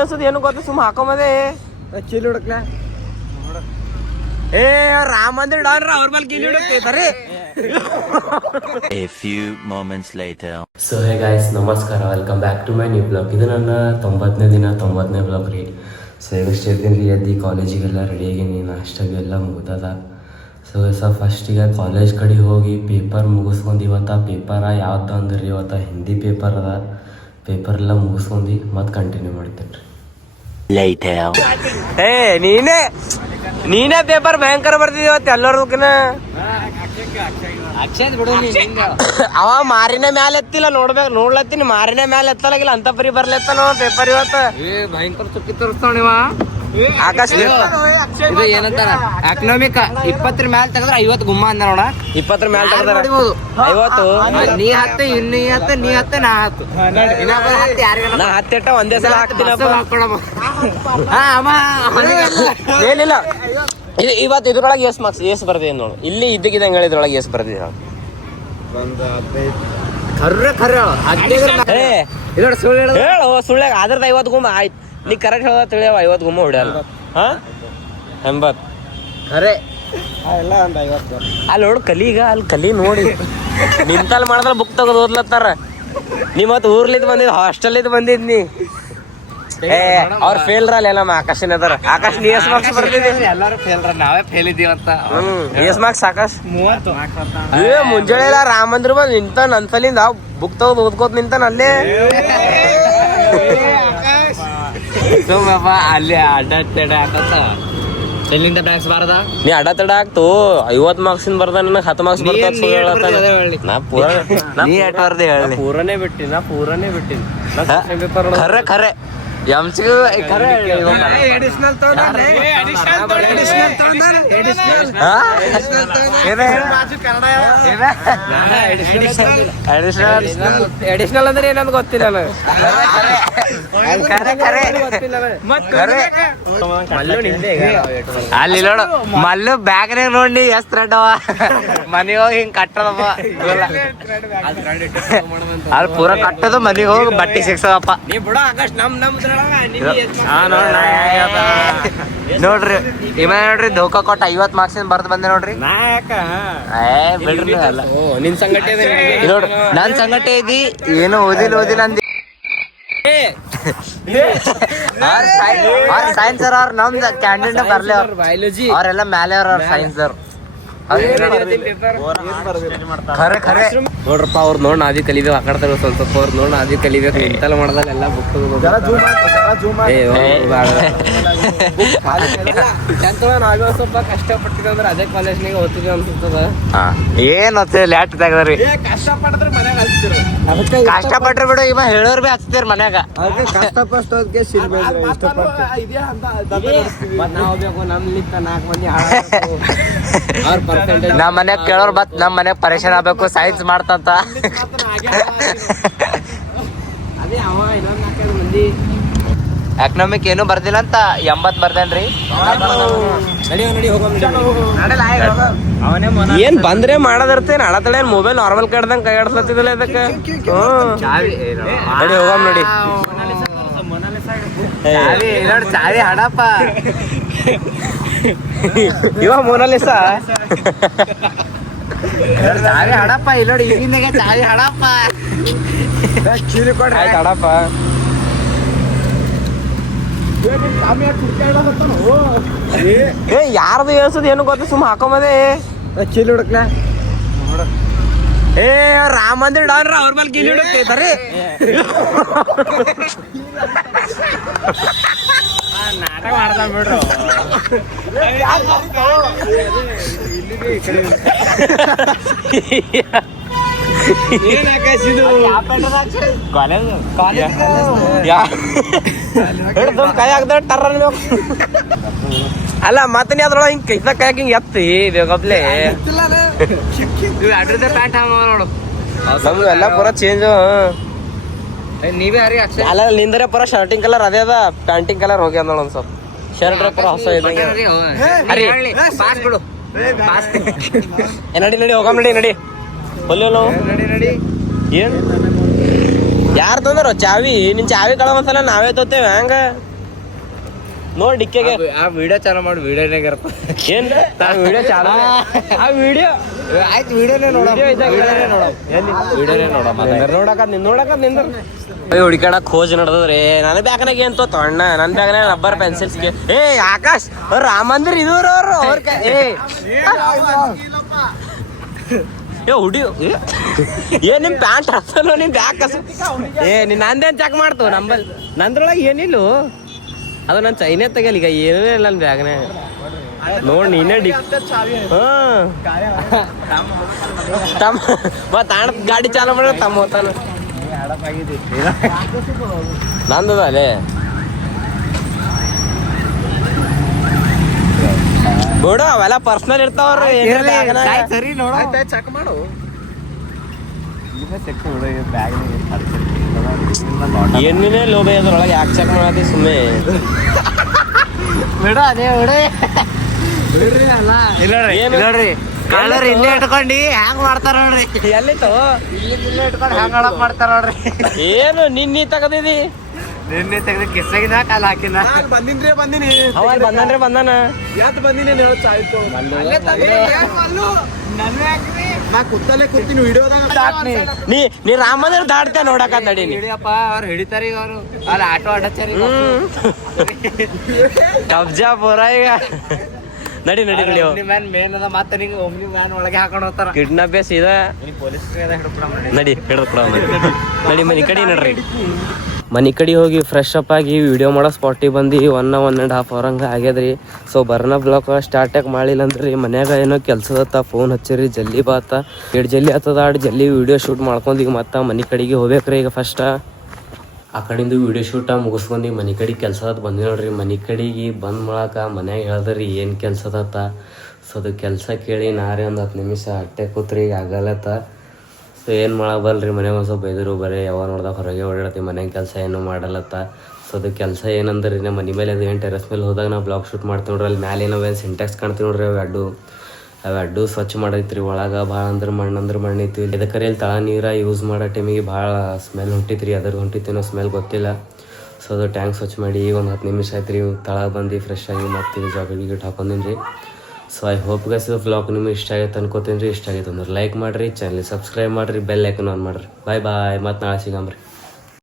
ಏನ್ಸದ್ ಏನು ಗೊತ್ತ ಸುಮ್ಮ ಹಾಕೊಂಬದೆ ಚೀಲಿ ಹುಡುಕ್ಲ ಏ ರಾಮ ಮಂದಿರ ಡಾನ್ರ ಅವ್ರ ಮೇಲೆ ಕಿಲಿ ಹುಡುಕ್ತೈತಾರೆ. A few moments later. So hey guys, ನಮಸ್ಕಾರ, welcome back to my new blog. ಇದು ನನ್ನ 90ನೇ ಬ್ಲಾಗ್ ರೀ. ಸೊ ಇವಷ್ಟು ಇರ್ತೀನಿ ರೀ, ಎದ್ದು ಕಾಲೇಜಿಗೆಲ್ಲ ರೆಡಿಯಾಗೀನಿ, ನಾಷ್ಟಾಗೆಲ್ಲ ಮುಗ್ದದ. ಸೊ ಫಸ್ಟಿಗೆ ಕಾಲೇಜ್ ಕಡೆ ಹೋಗಿ ಪೇಪರ್ ಮುಗಿಸ್ಕೊಂಡು ಇವತ್ತು ಪೇಪರ ಯಾವ್ದು ಅಂದ್ರೆ ರೀ, ಇವತ್ತು ಹಿಂದಿ ಪೇಪರ್ ಅದ. ಪೇಪರ್ ಎಲ್ಲ ಮುಗಿಸ್ಕೊಂಡು ಮತ್ತೆ ಕಂಟಿನ್ಯೂ ಮಾಡ್ತೇನೆ ರೀ. ಏ ನೀನೇ ಪೇಪರ್ ಭಯಂಕರ ಬರ್ತಿದೀವತ್ತು ಎಲ್ಲರಿಗಿನ. ಅವ ಮಾರಿನ ಮ್ಯಾಲ ಎತ್ತಿಲ್ಲ, ನೋಡ್ಲತ್ತೀನಿ ಮಾರಿನ ಮ್ಯಾಲ ಎತ್ತಲಾಗಿಲ್ಲ ಅಂತ ಪರಿ ಬರ್ಲತ್ತಾನ ಪೇಪರ್ ಇವತ್ತು. ಭಯಂಕರ ಚುಕ್ಕಿ ತೋರಿಸ್ತಾವ ಆಕಾಶ್ ಇದು ಏನಂತಾರ ಎಕನಾಮಿಕ್ 20 ಮ್ಯಾಲ ತೆಗದ್ರ 50 ಗುಮ್ಮ ಅಂದ ನೋಡ. 20 ಮ್ಯಾಲ ತೆಗದ್ರ 50. ನೀ ಹತ್ತು ಇನ್ನೀ ಹತ್ತು, ನೀ ಹತ್ತು ನಾ ಹತ್ತು, ನಾ ಹತ್ತಿಟ್ಟ ಒಂದೇ ಸಲ ಹಾಕ್ತೀನಪ್ಪ. ಏನಿಲ್ಲ, ಇವತ್ತು ಇದ್ರೊಳಗೆ ಎಸ್ ಮಾರ್ಕ್ಸ್ ಎಸ್ ಬರ್ದಿದೆ ನೋಡು. ಇಲ್ಲಿ ಇದ್ದಕ್ಕಿದ್ದಂಗೆ ಹೇಳಿದ್ರೊಳಗೆ ಎಸ್ ಬರ್ದಿದೆ. ಹೇಳು ಸುಳ್ಳ ಅದ್ರದ್ದು 50 ಗುಮ್ಮ ಆಯ್ತು. ನೀ ಕರೆಕ್ಟ್ ಹೇಳ್ದ ತಿಳಿಯವ 50 ಗುಮ್ಮ ಹೊಡ್ಯಲ್ಲ. 80 ಖರೆ ಅಲ್ಲಿ ನೋಡು ಕಲೀಗ, ಅಲ್ಲಿ ಕಲಿ ನೋಡಿ ನಿಂತಲ್ಲಿ ಮಾಡಿದ್ರೆ ಬುಕ್ ತಗೋದು ಓದ್ಲತ್ತಾರ. ನೀ ಮತ್ತೆ ಊರ್ಲಿದ್ ಬಂದಿದ್, ಹಾಸ್ಟೆಲ್ ಬಂದಿದ್ ನೀ. ಅವ್ರ ಫೇಲ್ ರಲ್ಲ ನಮ್ಮ ಆಕಾಶನ್ ಅದಾರ. ಆಕಾಶ್ ನೀ ಎಸ್ ಮಾರ್ಕ್ಸ್ ಬರ್ತಿದ್ದೆ? ಎಲ್ಲಾರು ಫೇಲ್, ನಾವೇ ಫೇಲ್ ಇದೀವಿ ಅಂತ. Yes marks Akash? 30. ಮುಂಜಾನೆ ಎಲ್ಲ ರಾಮ ಮಂದಿರ ಬಂದ್ ನಿಂತ ನನ್ ಸಲಿಂದ ಬುಕ್ ತಗೋದು ಓದ್ಕೋತ ನಿಂತಾನ ಅಲ್ಲೇ. ಅಲ್ಲಿ ಅಡ್ಡ ಹಾಕತ್ತ ಎಲ್ಲಿಂದ ಬ್ಯಾಂಕ್ಸ್ ಬಾರದ ನೀ ಅಡ್ಡ ತಡ ಆಗ್ತು. 50 ಮಾರ್ಕ್ಸ್ ಬರ್ದ, ನನಗೆ 10 ಮಾರ್ಕ್ಸ್ ಬರ್ತಾನೆ. ಪೂರನೇ ಬಿಟ್ಟಿನಿ. ಖರೆ ಖರೆ ಎಂಸಿಗೂ ಖರೆ ಅಡಿಷನಲ್ ಅಂದ್ರೆ ಏನಂತ ಗೊತ್ತಿಲ್ಲ ನನಗೆ. ಅಲ್ಲಿ ನೋಡು ಮಲ್ಲು ಬ್ಯಾಗ್ನಾಗ ನೋಡಿ ಎಷ್ಟ್ ಥ್ರೆಡ್ ಅವ, ಮನೆಗೆ ಹೋಗಿ ಹಿಂಗ್ ಕಟ್ಟದಪ್ಪ. ಅಲ್ಲಿ ಪೂರ ಕಟ್ಟದು, ಮನೆಗೆ ಹೋಗಿ ಬಟ್ಟೆ ಸಿಕ್ಸದಪ್ಪ. ನೋಡ್ರಿ ಇವ ನೋಡ್ರಿ ಧೋಕಾ ಕೊಟ್ಟ 50 ಮಾರ್ಕ್ಸ್ ಬರ್ದು ಬಂದೆ ನೋಡ್ರಿ. ಬಿಡ್ರಿ ಅಲ್ಲ ನಿನ್ ಸಂಗತಿ ನೋಡ್ರಿ, ನನ್ ಸಂಗತಿ ಐತಿ. ಏನು ಓದಿಲ್ಲ ಅಂದಿ. ಸೈನ್ಸ್ ಅವ್ರ ನಮ್ದು ಕ್ಯಾಂಡಿಡೇಟ್ ಬರ್ಲಿ, ಬಯಾಲಜಿ ಅವ್ರೆಲ್ಲ ಮೇಲೆ ಅವ್ರ ಸೈನ್ಸ್ ಅವ್ರು. ಖರೆ ನೋಡ್ರಪ್ಪ, ಅವ್ರು ನೋಡ್ ನಾದಿ ಕಲಿಬೇಕು. ಆ ಕಡೆ ಸ್ವಲ್ಪ ಅವ್ರು ನೋಡ್ ನಾದಿ ಕಲಿಬೇಕು. ಇಂತಲ್ಲ ಮಾಡ್ದಲ್ಲ ಎಲ್ಲ ಬುಕ್ ನಾವೇ ಸ್ವಲ್ಪ ಕಷ್ಟಪಟ್ಟಿದ್ವಿ ಅಂದ್ರೆ ಅದೇ ಕಾಲೇಜ್ನಾಗ ಓದ್ತಿದ್ವಿ ಅನ್ಸುತ್ತದ. ಏನ್ ಓದ್ತಿದ್ವಿ ಲ್ಯಾಟ್ ತೆಗದ್ರಿ. ಕಷ್ಟಪಟ್ರಿ ಬಿಡು, ಇವ ಹೇಳೋರ್ ಬಿ ಹಚ್ತೀರ ಮನ್ಯಾಗ. ನಮ್ಮ ಮನ್ಯಾಗ ಕೇಳೋರ್ ಬತ್ ನಮ್ ಮನ್ಯಾಗ ಪರೇಶಾನ್ ಆಗ್ಬೇಕು, ಸೈನ್ಸ್ ಮಾಡ್ತಂತ. ಎಕನಾಮಿಕ್ ಏನು ಬರ್ದಿಲ್ಲ ಅಂತ 80 ಬರ್ದೇನ್ರಿ. ಏನ್ ಬಂದ್ರೆ ಮಾಡೋದಿರ್ತೇನೆ. ಅಳತಳೆ ಮೊಬೈಲ್ ನಾರ್ಮಲ್ ಕಡ್ದಂಗ ಕೈ ಆಡ್ಸ್ಲತ್ತಿದಲ್ಲ ಇದಕ್ಕೆ. ನಡಿ ಹೋಗಮ್ ನೋಡಿ. ಚಾವಿ ಹಡಪ್ಪ ಇವ ಮೊನಾಲಿಸಾ ಚಾವಿ ಹಡಪ್ಪ. ಇಲ್ಲೋಡಿ ಈಗಿಂದಾಗೆ ಚಾವಿ ಹಡಪ್ಪ. ಚೀಲಿ ಕೊಡ್ರಿ ಹಡಪ್ಪ. ಏ ಯಾರ್ದು ಹೇಳ್ಸದ್ ಏನು ಗೊತ್ತ ಸುಮ್ಮ ಹಾಕೊಂಬದೆ ಚೀಲಿ ಹುಡುಕ್ಲ. ಏ ರಾಮ ಮಂದಿರ ಡಾನ್ರ ಅವ್ರ ಮೇಲೆ ಕಿಲಿ ಹುಡುಕ್ತೈತಾರೆ. ನಾಟಕ ಮಾಡ್ತಾನ ಬಿಡ್ರು. ಕೈ ಹಾಕ್ದ ಟರ್ ಅಲ್ಲ ಮತ್ತೆ ನೀ ಅದ್ರೊಳಗೆ ಹಿಂಗ್ ಕೈತ ಕೈಯಾಗ ಹಿಂಗ್ ಎತ್ತಿ ಬೇಕಪ್ಲೆ. ಪ್ಯಾಂಟ್ ನೋಡು, ನಮ್ದು ಎಲ್ಲ ಪೂರ ಚೇಂಜ್. ನೀವೇ ಯಾರಿಗೆ ಅಲ್ಲ ನಿಂದರೆ ಪೂರ ಶರ್ಟಿಂಗ್ ಕಲರ್ ಅದೇ ಅದ, ಪ್ಯಾಂಟಿಂಗ್ ಕಲರ್ ಹೋಗಿ ಅಂದ ಒಂದ್ ಸ್ವಲ್ಪ. ಶರ್ಟ್ ಪೂರ ಹೊಸ ಇದ್ದಂಗೆ. ನಡಿ ಹೋಗಮ್ ನಡಿ. ಒಲ್ಲೆ ನಡಿ ಏನ್ ಯಾರು ತಂದ್ರ ಚಾವಿ? ನಿನ್ ಚಾವಿ ಕಳವತ್ತಲ್ಲ ನಾವೇ ತೋತೇವೆ ಹಂಗ ನೋಡ್ ಡಿಕ್ಕೆಗೆ. ಆ ವಿಡಿಯೋ ಚಾಲು ಮಾಡಿ ವಿಡಿಯೋನಾಗ ಇರಪ್ಪ. ಏನ್ ವಿಡಿಯೋ ಚಾಲ ಆ ವಿಡಿಯೋ ಆಯ್ತು ವಿಡಿಯೋನೇ ನೋಡ ನೋಡಕ ನಿಂದ್ರ ಹುಡುಕಾಡಕ್ ಖೋಜ್ ನಡ್ದದ್ರಿ. ನನ್ನ ಬ್ಯಾಗ್ನಾಗ ಏನ್ ತೋತ ಅಣ್ಣ? ನನ್ನ ಬ್ಯಾಗ್ನಾಗ ರಬ್ಬರ್ ಪೆನ್ಸಿಲ್ಸ್ಗೆ. ಏ ಆಕಾಶ್ ಅವ್ರ ರಾಮ ಮಂದಿರ್ ಇದ್ದವ್ರು ಅವ್ರ ಹುಡಿ ಏನ್ ನಿಮ್ ಪ್ಯಾಂಟ್ ಹತ್ತಲ್ಲ ನಿಮ್ ಬ್ಯಾಗ್ ಕಸ. ನೀನ್ ನಂದೇನ್ ಚೆಕ್ ಮಾಡ್ತು ನಂಬಲ್ ನಂದ್ರೊಳಗೆ ಏನಿಲ್ಲ. ಅದು ನನ್ನ ಚೈನೇ ತೆಗಿಯಲ್ಲ ಈಗ ಏನೂ ಇಲ್ಲ ನನ್ನ ಬ್ಯಾಗ್ನಾಗ. ನೋಡ್ ನೀನೇ ಮತ್ತ ಗಾಡಿ ಚಾಲು ಮಾಡ ತಮ್ಮ ಹೋತಾನ ನಂದದ ಅಲ್ಲೇ ಬಿಡು ಅವೆಲ್ಲ ಪರ್ಸನಲ್ ಇರ್ತಾವ್ರಿ. ಸರಿ ನೋಡು ಚೆಕ್ ಮಾಡು. ಏನೇ ಲೋಬೆ ಅದ್ರೊಳಗೆ ಯಾಕೆ ಚೆಕ್ ಮಾಡತಿ ಸುಮ್ಮನೆ ಬಿಡು ಅದೇ ನೋಡ್ರಿ ಕಳ್ಳರ್ ಇಲ್ಲೇ ಇಟ್ಕೊಂಡಿ ಹ್ಯಾಂಗ್ ಮಾಡ್ತಾರ ನೋಡ್ರಿ. ಎಲ್ಲಿತ್ತು ಇಲ್ಲೇ ಇಟ್ಕೊಂಡು ಹ್ಯಾಂಗ್ ಮಾಡಕ್ ಮಾಡ್ತಾರ ನೋಡ್ರಿ. ಏನು ನೀ ತಗದಿದಿ? ನಿನ್ನೆ ತೆಗ್ದು ಕಿಸ್ಸಾಗಿನ ಕಾಲ ಹಾಕಿನ ಬಂದಿನಿ. ಅವ ಬಂದಾನ ಯಾತ್ ಬಂದಿನಿ ನಾ ಕುತ್ತಲ್ಲೇ ಕೂತೀನಿ ವಿಡಿಯೋದಾಗ. ನೀ ರಾಮಂದ್ರ ದಾಡ್ತ ನೋಡಕ ನಡಿ. ಹಿಡಿಯಪ್ಪ ಅವ್ರು ಹಿಡಿತಾರ ಈಗ ಅವರು ಅಲ್ಲಿ ಆಟೋ ಅಡಚಾರ ಕಬ್ಜಾ ಪೂರ ಈಗ ನಡಿ ಮೇನ್ ಅದ ಮತ್ತೆ ನಿಂಗೆ ಒಮ್ನಿ ಮ್ಯಾನ್ ಒಳಗೆ ಹಾಕೊಂಡು ಹೋಗ್ತಾರ. ಕಿಡ್ನಾಪ್ ಸೀದಾ ಪೊಲೀಸ್ ನಡಿ ಹಿಡಿದ್ಕೊಡ ನಡಿ ಮನಿ ಕಡೆ ನಡ್ರಿ. ಮನೆ ಕಡೆ ಹೋಗಿ ಫ್ರೆಶ್ ಅಪ್ ಆಗಿ ವಿಡಿಯೋ ಮಾಡೋ ಸ್ಪಾಟಿಗೆ ಬಂದು 1.5 ಅವರ್ ಹಂಗೆ ಆಗ್ಯದ್ರಿ. ಸೊ ಬರ್ನ ಬ್ಲಾಕ್ ಸ್ಟಾರ್ಟಾಗಿ ಮಾಡಿಲ್ಲ ಅಂದ್ರಿ ಮನ್ಯಾಗ ಏನೋ ಕೆಲ್ಸದತ್ತ ಫೋನ್ ಹಚ್ಚಿರಿ ಜಲ್ದಿ ಬಾತ ಎಷ್ಟು ಜಲ್ದಿ ಆತದ ಜಲ್ದಿ ವಿಡಿಯೋ ಶೂಟ್ ಮಾಡ್ಕೊಂಡು ಈಗ ಮತ್ತೆ ಮನೆ ಕಡೆಗೆ ಹೋಗ್ಬೇಕ್ರಿ. ಈಗ ಫಸ್ಟ್ ಆ ಕಡೆಯಿಂದ ವಿಡಿಯೋ ಶೂಟ ಮುಗಿಸ್ಕೊಂಡು ಮನೆ ಕಡೆಗೆ ಕೆಲ್ಸದ ಬಂದಿ ನೋಡ್ರಿ. ಮನೆ ಕಡೆಗೆ ಬಂದ್ ಮಾಡಕ್ಕೆ ಮನ್ಯಾಗ ಹೇಳ್ದ್ರಿ ಏನು ಕೆಲ್ಸದತ್ತ. ಸೊ ಅದು ಕೆಲಸ ಕೇಳಿ ನಾರೇ ಒಂದು 10 ನಿಮಿಷ ಅಟ್ಟೆ ಕೂತ್ರಿ ಈಗ ಆಗಲತ್ತ. ಸೊ ಏನು ಮಾಡಬಲ್ರಿ ಮನೆಗೆ ಒಂದು ಸ್ವಲ್ಪ ಬೈದರು ಬರೀ ಯಾವಾಗ ನೋಡ್ದಾಗ ಹೊರಗೆ ಓಡಾಡ್ತೀವಿ ಮನೆಗೆ ಕೆಲಸ ಏನೂ ಮಾಡಲತ್ತ. ಸೊ ಅದು ಕೆಲಸ ಏನಂದ್ರಿ ನಮ್ಮ ಮನೆ ಮೇಲೆ ಅದು ಏನು ಟೆರೆಸ್ ಮೇಲೆ ಹೋದಾಗ ನಾವು ಬ್ಲಾಗ್ ಶೂಟ್ ಮಾಡ್ತೀವಿ ನೋಡ್ರಿ. ಅಲ್ಲಿ ಮ್ಯಾಲೆ ಏನೋ ಸಿಂಟ್ಯಾಕ್ಸ್ ಕಾಣ್ತೀವಿ ನೋಡ್ರಿ. ಅವು ಸ್ವಚ್ಛ ಮಾಡೈತ್ರಿ. ಒಳಗೆ ಭಾಳ ಮಣ್ಣು ಐತಿ. ಇದಕ್ಕೆ ಇಲ್ಲಿ ತಳ ನೀರು ಯೂಸ್ ಮಾಡೋ ಟೈಮಿಗೆ ಭಾಳ ಸ್ಮೆಲ್ ಹೊಂಟಿತ್ರಿ. ಅದ್ರ ಹೊಂಟಿತ್ತೇನೋ ಸ್ಮೆಲ್ ಗೊತ್ತಿಲ್ಲ. ಸೊ ಅದು ಟ್ಯಾಂಕ್ ಸ್ವಚ್ಛ ಮಾಡಿ ಈಗ ಒಂದು 10 ನಿಮಿಷ ಆಯ್ತು ರೀ. ತಳ ಬಂದು ಫ್ರೆಶ್ ಆಗಿ ಮತ್ತೆ ಜಾಕೆಟ್ ಗಿಟ್ ಹಾಕೊಂಡಿನಿ ರೀ. ಸೊ ಐ ಹೋಪ್ ಗೈಸ್ ಇದು ವ್ಲಾಗ್ ನಿಮಗೆ ಇಷ್ಟ ಆಗೈತೆ ಅನ್ಕೋತೀನಿ ರೀ. ಇಷ್ಟ ಆಗೈತೆ ಅಂದ್ರೆ ಲೈಕ್ ಮಾಡಿರಿ, ಚಾನಲ್ ಸಬ್ಸ್ಕ್ರೈಬ್ ಮಾಡಿರಿ, ಬೆಲ್ ಐಕನ್ ಆನ್ ಮಾಡಿರಿ. ಬಾಯ್ ಮತ್ತೆ ನಾಳೆ ಸಿಗಂಬ್ರಿ.